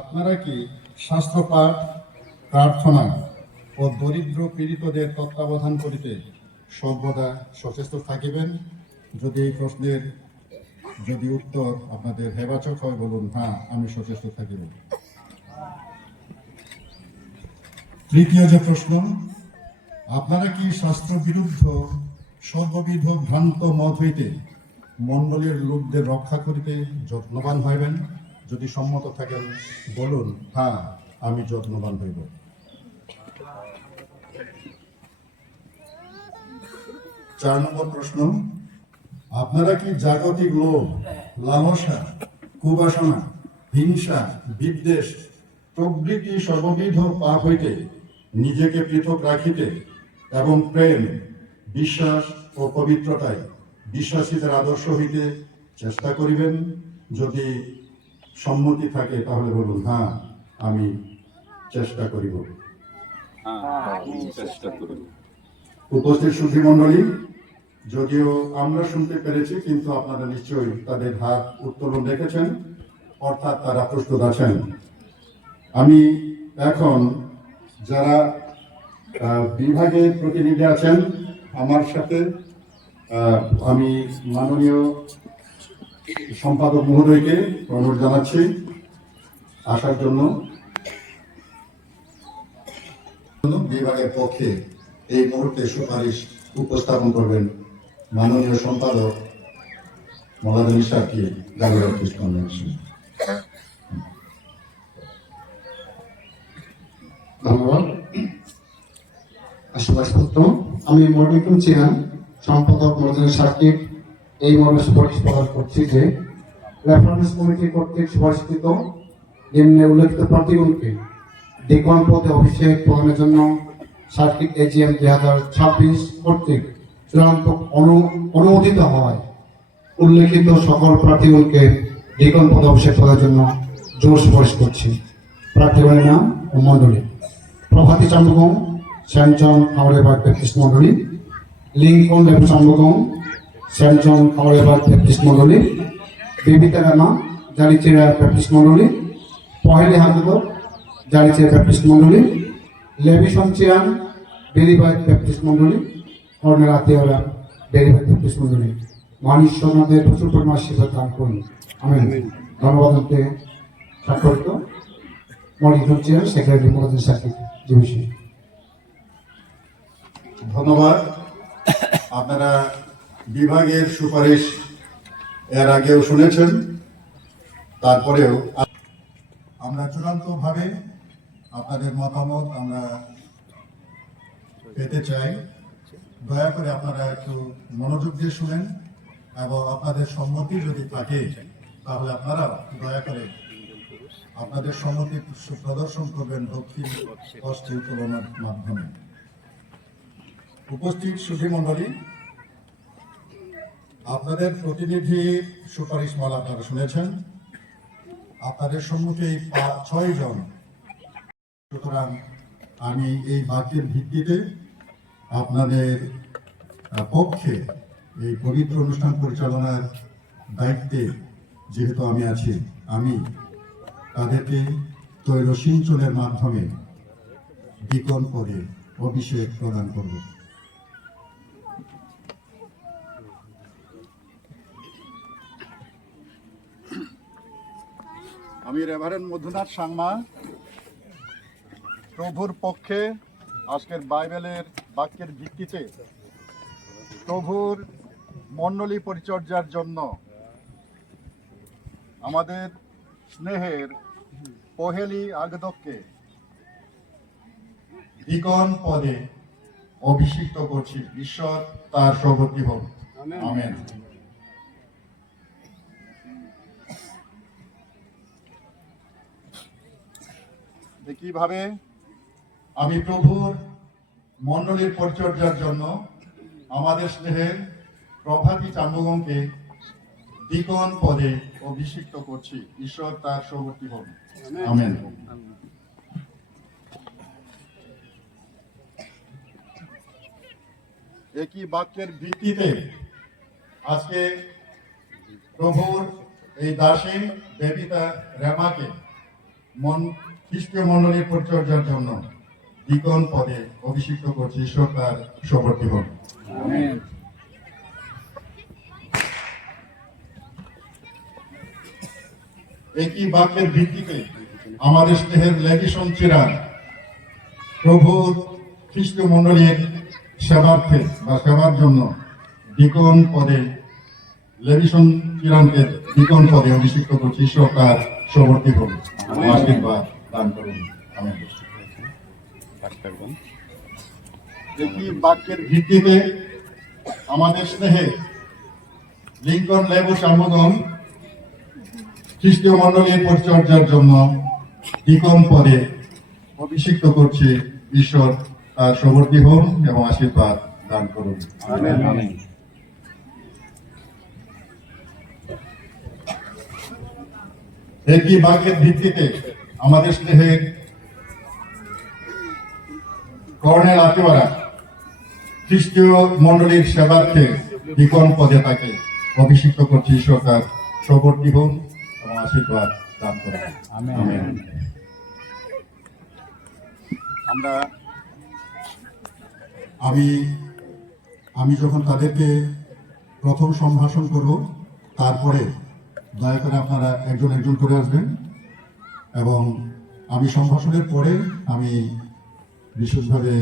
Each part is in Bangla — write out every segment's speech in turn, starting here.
আপনারা কি শাস্ত্র পাঠ, প্রার্থনা ও দরিদ্র পীড়িতদের তত্ত্বাবধান করিতে সর্বদা সচেষ্ট থাকিবেন? যদি এই প্রশ্নের উত্তর আপনাদের হেবাচক হয়, বলুন হ্যাঁ, আমি সচেষ্ট থাকিব। তৃতীয় যে প্রশ্ন, আপনারা কি শাস্ত্র বিরুদ্ধ সর্ববিধ ভ্রান্ত মত হইতে মণ্ডলীর লোকদের রক্ষা করিতে যত্নবান হইবেন? যদি সম্মত থাকেন বলুন হ্যাঁ, আমি যত্নবান হইব। চার নম্বর প্রশ্ন, আপনারা কি জাগতিক লোভ, লালসা, কুবাসনা, হিংসা, বিদ্বেষ প্রভৃতি সর্ববিধ পাপ হইতে নিজেকে পৃথক রাখিতে এবং প্রেম, বিশ্বাস ও পবিত্রতায় বিশ্বাসীদের আদর্শ হইতে চেষ্টা করিবেন? যদি সম্মতি থাকে তাহলে বলুন হ্যাঁ, আমি চেষ্টা করিব। উপস্থিত সুধী মণ্ডলী, যদিও আমরা শুনতে পেরেছি, কিন্তু আপনারা নিশ্চয়ই তাদের হাত উত্তোলন রেখেছেন, অর্থাৎ তারা প্রস্তুত আছেন। আমি এখন যারা বিভাগের প্রতিনিধি আছেন আমার সাথে, আমি মাননীয় সম্পাদক মহোদয়কে অনুরোধ জানাচ্ছি আসার জন্য। বিভাগের পক্ষে এই মুহূর্তে সুপারিশ উপস্থাপন করবেন মাননীয় সম্পাদক মৌলানা সাকি গালিয়া কনভেনশন। ধন্যবাদ। সুভাষপত্র, আমি মনিটুল চেয়ার সম্পাদক মৌলানা সাকিব এই মর্মে সুপারিশ প্রদান করছি যে রেফারেন্স কমিটি কর্তৃক সুপারিশকৃত নিম্নে উল্লেখিত প্রার্থীগণকে ডিকন পদে অভিষেক প্রদানের জন্য সার্কিট এজিএম 2026 কর্তৃক চূড়ান্ত অনুমোদিত হয় উল্লেখিত সকল প্রার্থীগণকে ডিকন পদে অভিষেক প্রদানের জন্য জোর সুপারিশ করছি। প্রার্থীগণের নাম ও মণ্ডলী: প্রভাতী চাম্বুগং সেন্ট জন কামারেবাগ ব্যাপটিস্ট মণ্ডলী, লিঙ্কন লেবু চাম্বুগং সেন্ট জন কামারেবাগ ব্যাপটিস্ট মণ্ডলী, বিবিতা রানা জালিচেরা ব্যাপটিস্ট মণ্ডলী, পহেলি হাজদর জালিচেরা ব্যাপটিস্ট মণ্ডলী, লেভিশন চিয়ান বেরিবাগ ব্যাপটিস্ট মণ্ডলী, কর্নেল আতিয়ারা বেরিবাগ ব্যাপটিস্ট মণ্ডলী। মহানিশ্বরনাথের প্রচুর পরিমাণ আশীর্বাদ দান করুন, আমিন। ধন্যবাদ। স্বাক্ষরিত মনিটুল চেয়ার সেক্রেটারি মৌলানা সাকিব জিবিসি। ধন্যবাদ। আপনারা বিভাগের সুপারিশ এর আগেও শুনেছেন, তারপরেও আমরা চূড়ান্তভাবে আপনাদের মতামত আমরা পেতে চাই। দয়া করে আপনারা একটু মনোযোগ দিয়ে শুনেন এবং আপনাদের সম্মতি যদি থাকে তাহলে আপনারা দয়া করে আপনাদের সম্মতি প্রদর্শন করবেন দক্ষিণ হস্ত উত্তোলনের মাধ্যমে। উপস্থিত সুধী মণ্ডলী, আপনাদের প্রতিনিধির সুপারিশমালা আপনারা শুনেছেন। আপনাদের সম্মুখে 6 জন। সুতরাং আমি এই বাক্যের ভিত্তিতে আপনাদের পক্ষে এই পবিত্র অনুষ্ঠান পরিচালনার দায়িত্বে যেহেতু আমি আছি, আমি তাদেরকে তৈল সিঞ্চনের মাধ্যমে ডিকন পদে অভিষেক প্রদান করব। আমি রেভারেন্ড মধুনাথ সাংমা প্রভুর পক্ষে আজকের বাইবেলের বাক্যের ভিত্তিতে প্রভুর মণ্ডলী পরিচর্যার জন্য আমাদের স্নেহের পহেলি আগদককে ডিকন পদে অভিষিক্ত করছি। ঈশ্বর তার সহবর্তী হোক, আমেন। একইভাবে আমি প্রভুর মণ্ডলীর পরিচর্যার জন্য আমাদের স্নেহের প্রভাতী চাম্বুগংকে ডিকন পদে অভিষিক্ত করছি। ঈশ্বর তার সহবর্তী হোক, আমেন। একই বাক্যের ভিত্তিতে আজকে প্রভুর এই দাসী দেবিতা রেমাকে খ্রিস্টীয় মণ্ডলীর পরিচর্যার জন্য ডিকন পদে অভিষিক্ত করছি। ঈশ্বর তার সুবর্তী হন। একই বাক্যের ভিত্তিতে আমাদের স্নেহের লেডিসন চিরান প্রভু খ্রিস্টীয় মণ্ডলীর সেবার্থে বা সেবার জন্য ডিকন পদে লেডিসন চিরানকে ডিকন পদে অভিষিক্ত করছি। ঈশ্বর তার সুবর্তী হন, আশীর্বাদ দান করুন। আমেন। একই বাক্যের ভিত্তিতে আমাদের স্নেহে লিঙ্কন লেবু চামগণ খ্রিস্টীয় মণ্ডলীর পরিচর্যার জন্য ডিকন পদে অভিষিক্ত করছে। ঈশ্বর তার সুবর্তী হন এবং আশীর্বাদ দান করুন। একই বাক্যের ভিত্তিতে আমাদের স্নেহের কর্নেল আতিওয়ারা খ্রিস্টীয় মণ্ডলীর সেবার্থে ডিকন পদে তাকে অভিষিক্ত করছে। ঈশ্বর তার সুবর্তী হন এবং আশীর্বাদ দান করুন। আমেন। আমি যখন তাদেরকে প্রথম সম্ভাষণ করব, তারপরে দয়া করে আপনারা একজন একজন করে আসবেন এবং আমি সম্ভাষণের পরে আমি বিশেষভাবে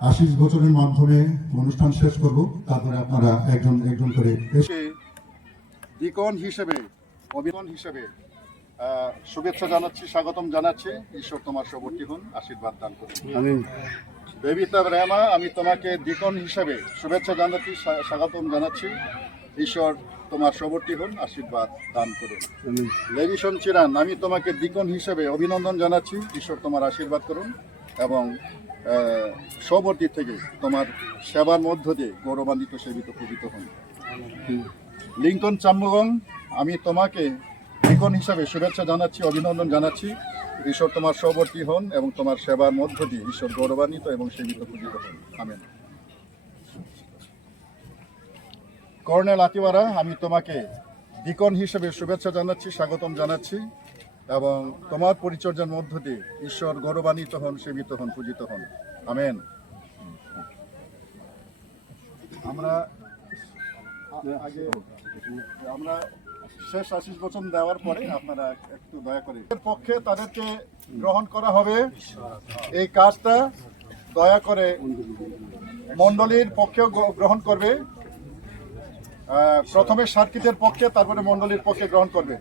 আশীষ গোচরের মাধ্যমে অনুষ্ঠান শেষ করব। তারপরে আপনারা একজন একজন করে এসে ডিকন হিসেবে শুভেচ্ছা জানাচ্ছি, স্বাগতম জানাচ্ছি। ঈশ্বর তোমার সুবর্তী হন, আশীর্বাদ দান করুন। আমিন। বেবিতা রেমা, আমি তোমাকে ডিকন হিসেবে শুভেচ্ছা জানাচ্ছি, স্বাগতম জানাচ্ছি। ঈশ্বর তোমার সুবর্তী হন, আশীর্বাদ দান করুন। লেডিসন চিরান, আমি তোমাকে ডিকন হিসেবে অভিনন্দন জানাচ্ছি। ঈশ্বর তোমার আশীর্বাদ করুন এবং সুবর্তী থেকে তোমার সেবার মধ্য দিয়ে গৌরবান্বিত, সেবিত, পূজিত হন। লিঙ্কন চাম্বগং, আমি তোমাকে ডিকন হিসাবে শুভেচ্ছা জানাচ্ছি, অভিনন্দন জানাচ্ছি। ঈশ্বর তোমার সুবর্তী হন এবং তোমার সেবার মধ্য দিয়ে ঈশ্বর গৌরবান্বিত এবং সেবিত, পূজিত হন। আমেন। কর্নেল আতিওয়ারা, আমি তোমাকে ডিকন হিসেবে শুভেচ্ছা জানাচ্ছি, স্বাগতম জানাচ্ছি এবং তোমার পরিচর্যার মধ্য দিয়ে ঈশ্বর গৌরবান্বিত হন, সেবিত হন, পূজিত হন। আমেন। আমরা শেষ আশীষ বচন দেওয়ার পরে আপনারা একটু দয়া করে এর পক্ষে তাদেরকে গ্রহণ করা হবে। এই কাজটা দয়া করে মণ্ডলীর পক্ষেও গ্রহণ করবে। প্রথমে সার্কিটের পক্ষে, তারপরে মণ্ডলীর পক্ষে গ্রহণ করবে।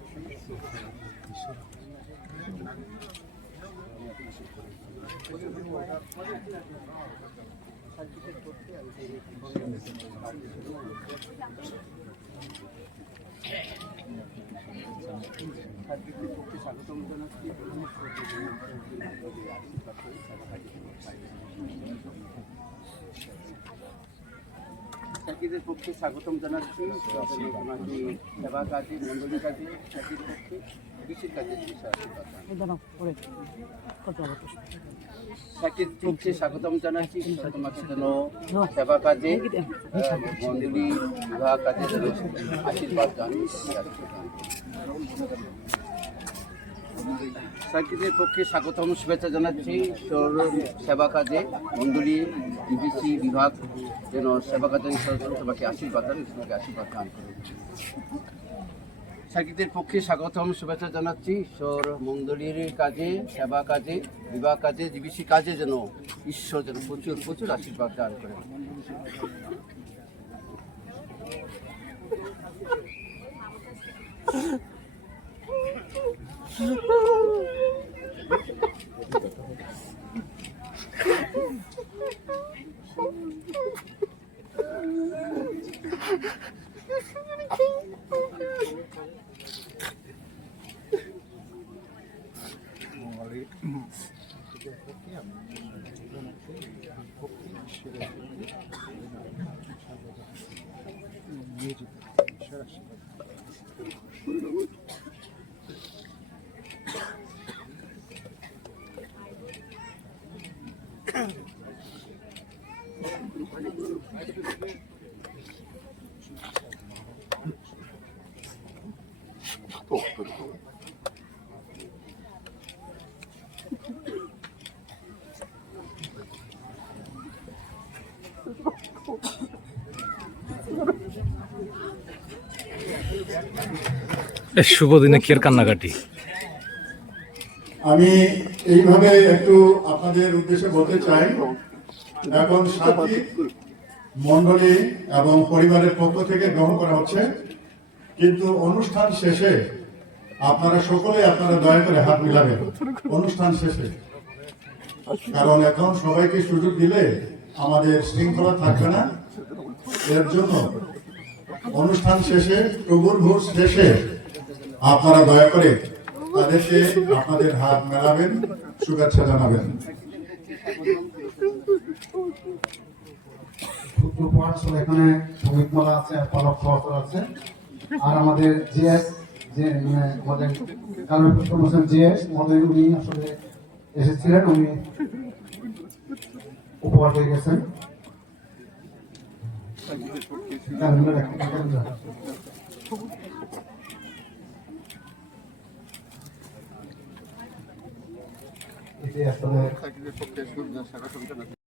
সাকিদের পক্ষে স্বাগতম জানাচ্ছি। সেবা কাজে, মন্ডলী কাজে, সাকির পক্ষে বিশেষ কাজে সাকির পক্ষে স্বাগতম জানাচ্ছি। তোমাকে যেন সেবা কাজে, মন্ডলী বিবাহ কাজে যেন আশীর্বাদ দান। সাকিদের পক্ষে স্বাগতম শুভেচ্ছা জানাচ্ছি। সেবা কাজে, মন্ডলী, ডিবিসি বিভাগ যেন সেবা কাজে তোমাকে আশীর্বাদ দান, তোমাকে আশীর্বাদ দান করুন। সাকিদের পক্ষে স্বাগতম শুভেচ্ছা জানাচ্ছি। ঈশ্বর মন্ডলীর কাজে, সেবা কাজে, বিবাহ কাজে, ডিবিসি কাজে যেন ঈশ্বর যেন প্রচুর প্রচুর আশীর্বাদ দান করেন। এই শুভ দিনে কি আর কান্নাকাটি? আমি এইভাবে একটু আপনাদের উদ্দেশ্যে বলতে চাই, এখন সার্বিক মণ্ডলী এবং পরিবারের পক্ষ থেকে গ্রহণ করা হচ্ছে, কিন্তু অনুষ্ঠান শেষে আপনারা দয়া করে হাত মিলাবেন অনুষ্ঠান শেষে, কারণ এখন সবাইকে সুযোগ দিলে আমাদের শৃঙ্খলা থাকবে না। এর জন্য অনুষ্ঠান শেষে, প্রভুর ভোজ শেষে আপনারা দয়া করে তাদেরকে আপনাদের হাত মেলাবেন, শুভেচ্ছা জানাবেন। উপহার আসলে এখানে শ্রমিক মালা আছে আর পালক সহকার আছে, আর আমাদের জিএস যে আমাদের গার্মেন্টস প্রমোশন জিএস মহোদয় উনি আসলে এসেছিলেন, উনি উপহার দিয়ে গেছেন। এটি আসলে